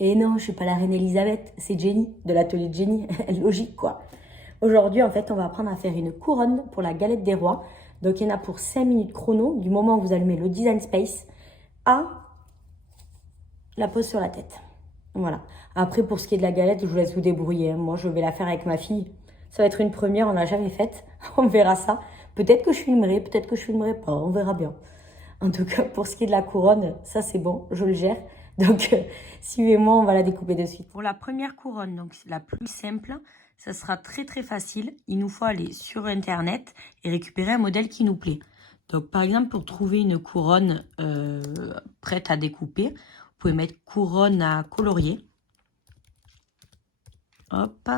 Et non, je suis pas la reine Elisabeth, c'est Jenny, de l'atelier de Jenny. Logique, quoi. Aujourd'hui, en fait, on va apprendre à faire une couronne pour la galette des rois. Donc, il y en a pour 5 minutes chrono, du moment où vous allumez le Design Space, à la pose sur la tête. Voilà. Après, pour ce qui est de la galette, je vous laisse vous débrouiller. Moi, je vais la faire avec ma fille. Ça va être une première, on l'a jamais faite. On verra ça. Peut-être que je filmerai, peut-être que je filmerai pas. On verra bien. En tout cas, pour ce qui est de la couronne, ça c'est bon, je le gère. Donc, suivez-moi, on va la découper de suite. Pour la première couronne, donc la plus simple, ça sera très très facile. Il nous faut aller sur Internet et récupérer un modèle qui nous plaît. Donc, par exemple, pour trouver une couronne prête à découper, vous pouvez mettre couronne à colorier. Hop,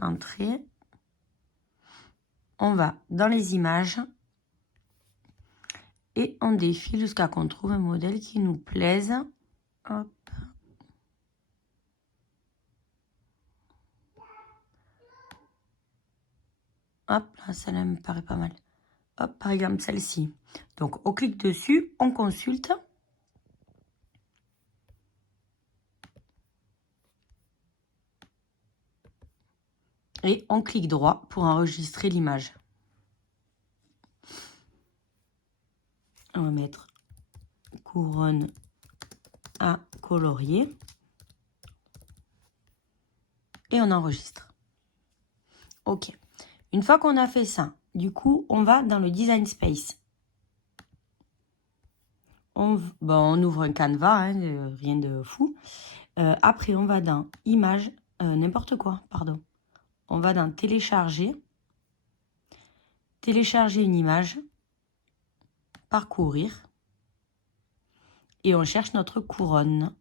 entrée. On va dans les images et on défile jusqu'à qu'on trouve un modèle qui nous plaise. Hop. Hop, là, celle-là me paraît pas mal. Hop, par exemple, celle-ci. Donc, on clique dessus, on consulte. Et on clique droit pour enregistrer l'image. On va mettre couronne à colorier. Et on enregistre. OK. Une fois qu'on a fait ça, du coup, on va dans le Design Space. On ouvre un canevas, hein, rien de fou. Après, on va dans Images, n'importe quoi, pardon. On va dans Télécharger. Télécharger une image. Parcourir. Et on cherche notre couronne.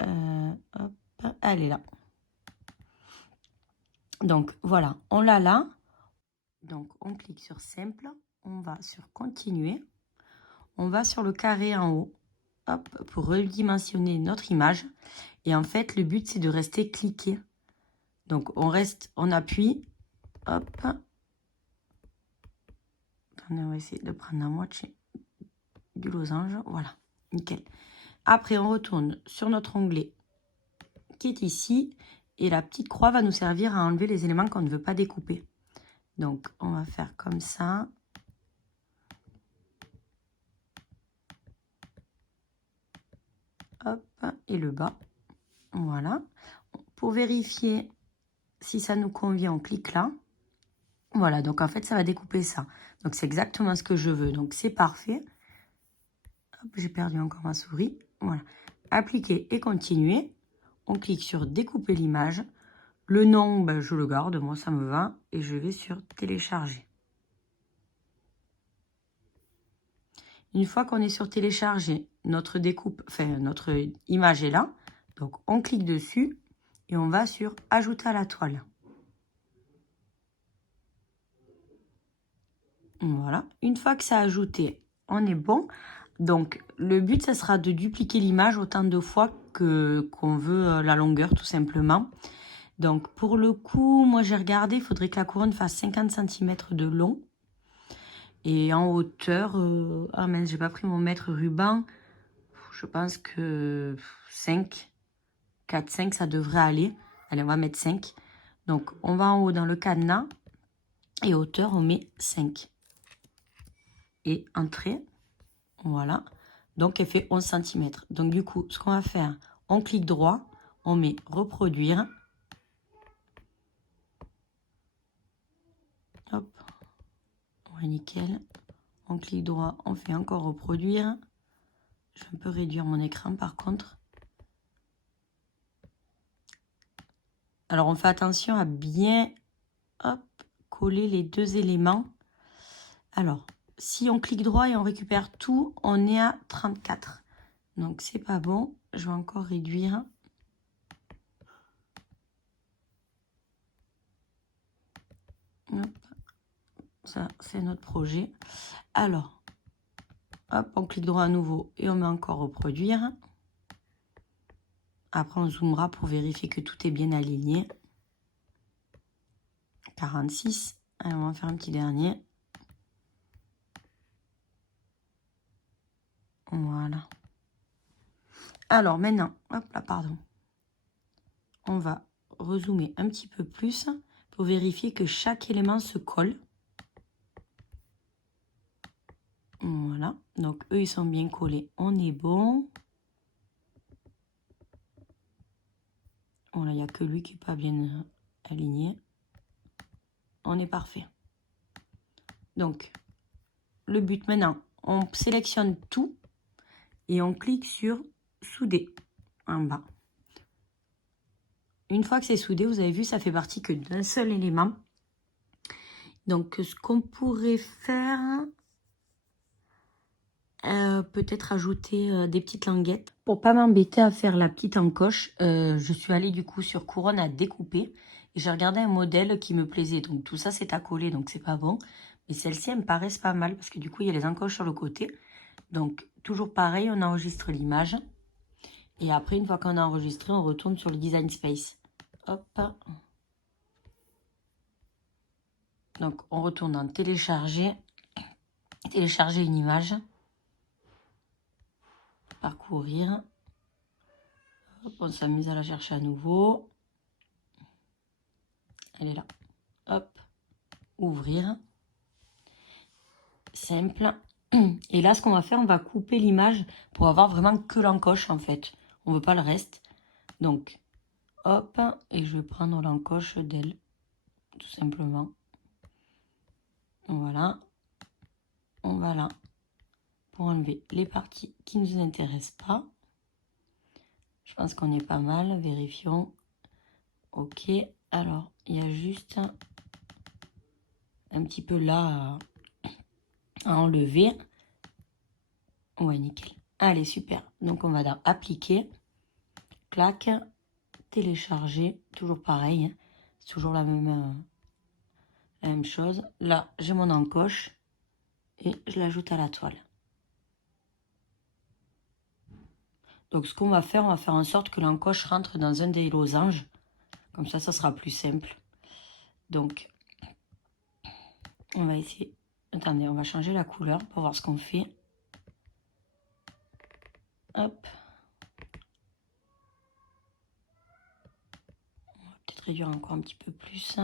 Hop, elle est là. Donc, voilà, on l'a là. Donc, on clique sur Simple. On va sur Continuer. On va sur le carré en haut. Hop, pour redimensionner notre image. Et en fait, le but, c'est de rester cliqué. Donc, on reste, on appuie. Hop. Attendez, on va essayer de prendre la moitié du losange. Voilà, nickel. Après, on retourne sur notre onglet qui est ici. Et la petite croix va nous servir à enlever les éléments qu'on ne veut pas découper. Donc, on va faire comme ça. Hop, et le bas. Voilà. Pour vérifier si ça nous convient, on clique là. Voilà, donc en fait, ça va découper ça. Donc, c'est exactement ce que je veux. Donc, c'est parfait. Hop, j'ai perdu encore ma souris. Voilà. Appliquer et continuer. On clique sur découper l'image. Le nom, ben, je le garde. Moi, ça me va. Et je vais sur télécharger. Une fois qu'on est sur télécharger, notre découpe, enfin, notre image est là. Donc, on clique dessus et on va sur ajouter à la toile. Voilà. Une fois que c'est ajouté, on est bon. Donc, le but, ça sera de dupliquer l'image autant de fois qu'on veut la longueur, tout simplement. Donc, pour le coup, moi, j'ai regardé, il faudrait que la couronne fasse 50 cm de long. Et en hauteur, ah mince, j'ai pas pris mon mètre ruban. Je pense que 5, 4, 5, ça devrait aller. Allez, on va mettre 5. Donc, on va en haut dans le cadenas. Et hauteur, on met 5. Et entrée. Voilà. Donc, elle fait 11 cm. Donc, du coup, ce qu'on va faire, on clique droit. On met reproduire. Hop. Ouais, nickel. On clique droit. On fait encore reproduire. Je vais un peu réduire mon écran, par contre. Alors, on fait attention à bien hop, coller les deux éléments. Alors, si on clique droit et on récupère tout, on est à 34. Donc, c'est pas bon. Je vais encore réduire. Hop. Ça, c'est notre projet. Alors, hop, on clique droit à nouveau et on met encore reproduire. Après, on zoomera pour vérifier que tout est bien aligné. 46. Allez, on va faire un petit dernier. Voilà. Alors maintenant, hop là, pardon. On va rezoomer un petit peu plus pour vérifier que chaque élément se colle. Voilà. Donc eux, ils sont bien collés. On est bon. Voilà, il n'y a que lui qui n'est pas bien aligné. On est parfait. Donc, le but maintenant, on sélectionne tout et on clique sur souder en bas. Une fois que c'est soudé, vous avez vu, ça fait partie que d'un seul élément. Donc, ce qu'on pourrait faire, peut-être ajouter des petites languettes. Pour pas m'embêter à faire la petite encoche, je suis allée du coup sur couronne à découper. Et j'ai regardé un modèle qui me plaisait. Donc, tout ça, c'est à coller, donc c'est pas bon. Mais celles-ci, elles me paraissent pas mal parce que du coup, il y a les encoches sur le côté. Donc, toujours pareil, on enregistre l'image. Et après, une fois qu'on a enregistré, on retourne sur le Design Space. Hop. Donc, on retourne dans télécharger. Télécharger une image. Parcourir. Hop, on s'amuse à la chercher à nouveau. Elle est là. Hop. Ouvrir. Simple. Et là, ce qu'on va faire, on va couper l'image pour avoir vraiment que l'encoche, en fait. On ne veut pas le reste. Donc, hop. Et je vais prendre l'encoche d'elle. Tout simplement. Voilà. On va là. Pour enlever les parties qui ne nous intéressent pas. Je pense qu'on est pas mal. Vérifions. Ok. Alors, il y a juste un petit peu là à enlever. Ouais, nickel. Allez, super. Donc, on va dans appliquer. Clac. Télécharger. Toujours pareil. Hein. C'est toujours la même chose. Là, j'ai mon encoche. Et je l'ajoute à la toile. Donc, ce qu'on va faire, on va faire en sorte que l'encoche rentre dans un des losanges. Comme ça sera plus simple. Donc, on va essayer. Attendez, on va changer la couleur pour voir ce qu'on fait. Hop. On va peut-être réduire encore un petit peu plus.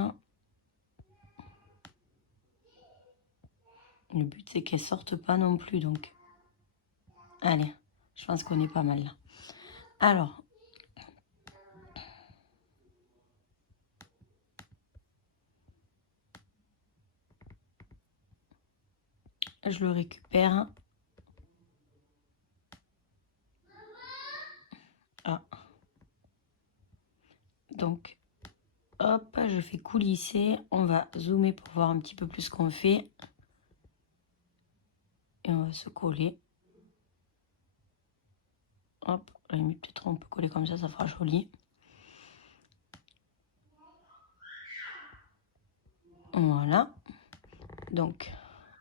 Le but, c'est qu'elle ne sorte pas non plus. Donc, allez, je pense qu'on est pas mal là. Alors, je le récupère. Ah. Donc, hop, je fais coulisser. On va zoomer pour voir un petit peu plus ce qu'on fait. Et on va se coller. Hop, peut-être on peut coller comme ça fera joli. Voilà. Donc,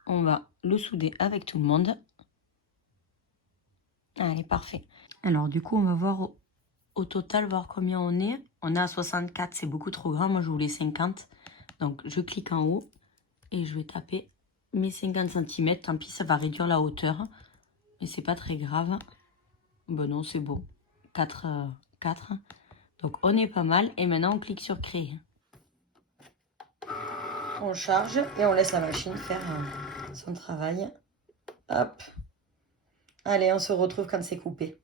on va le souder avec tout le monde. Allez, parfait. Alors, du coup, on va voir au total, voir combien on est. On est à 64, c'est beaucoup trop grand. Moi, je voulais 50. Donc, je clique en haut et je vais taper mes 50 cm. Tant pis, ça va réduire la hauteur. Mais c'est pas très grave. Ben non, c'est beau. 4. Donc, on est pas mal. Et maintenant, on clique sur créer. On charge et on laisse la machine faire son travail. Hop. Allez, on se retrouve quand c'est coupé.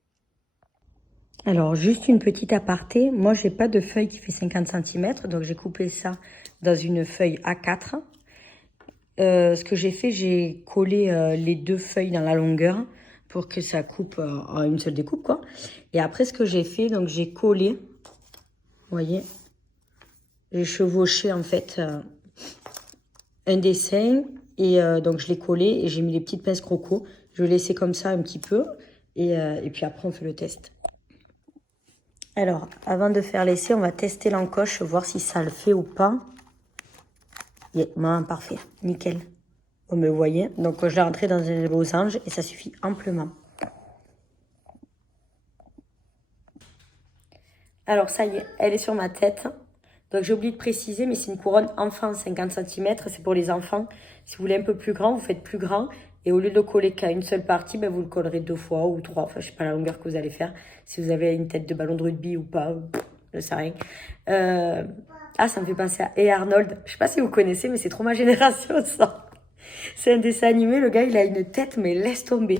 Alors, juste une petite aparté. Moi, j'ai pas de feuille qui fait 50 cm. Donc, j'ai coupé ça dans une feuille A4. Ce que j'ai fait, j'ai collé les deux feuilles dans la longueur pour que ça coupe en une seule découpe, quoi. Et après, ce que j'ai fait, donc j'ai collé, vous voyez, j'ai chevauché en fait un dessin et donc je l'ai collé et j'ai mis les petites pinces croco. Je vais laisser comme ça un petit peu et puis après on fait le test. Alors, avant de faire l'essai, on va tester l'encoche, voir si ça le fait ou pas. Parfait, nickel. Vous me voyez, donc je l'ai rentré dans un losange et ça suffit amplement. Alors ça y est, elle est sur ma tête. Donc j'ai oublié de préciser, mais c'est une couronne enfant 50 cm, c'est pour les enfants. Si vous voulez un peu plus grand, vous faites plus grand. Et au lieu de le coller qu'à une seule partie, ben, vous le collerez 2 fois ou 3. Enfin, je sais pas la longueur que vous allez faire. Si vous avez une tête de ballon de rugby ou pas, je sais rien. Ah, ça me fait penser à Hey Arnold. Je sais pas si vous connaissez, mais c'est trop ma génération, ça. C'est un dessin animé, le gars, il a une tête, mais laisse tomber.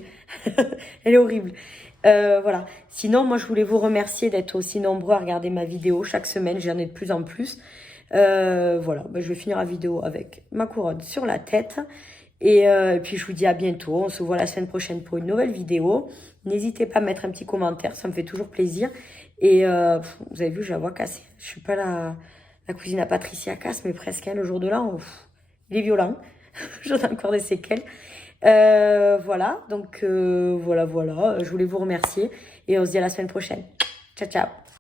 Elle est horrible. Voilà. Sinon, moi, je voulais vous remercier d'être aussi nombreux à regarder ma vidéo chaque semaine. J'en ai de plus en plus. Voilà. Ben, je vais finir la vidéo avec ma couronne sur la tête. Et puis, je vous dis à bientôt. On se voit la semaine prochaine pour une nouvelle vidéo. N'hésitez pas à mettre un petit commentaire. Ça me fait toujours plaisir. Et vous avez vu, je la vois cassée. Je suis pas la cousine à Patricia casse, mais presque. Hein, le jour de l'an, il est violent. J'en ai encore des séquelles. Voilà, donc voilà. Je voulais vous remercier et on se dit à la semaine prochaine. Ciao, ciao.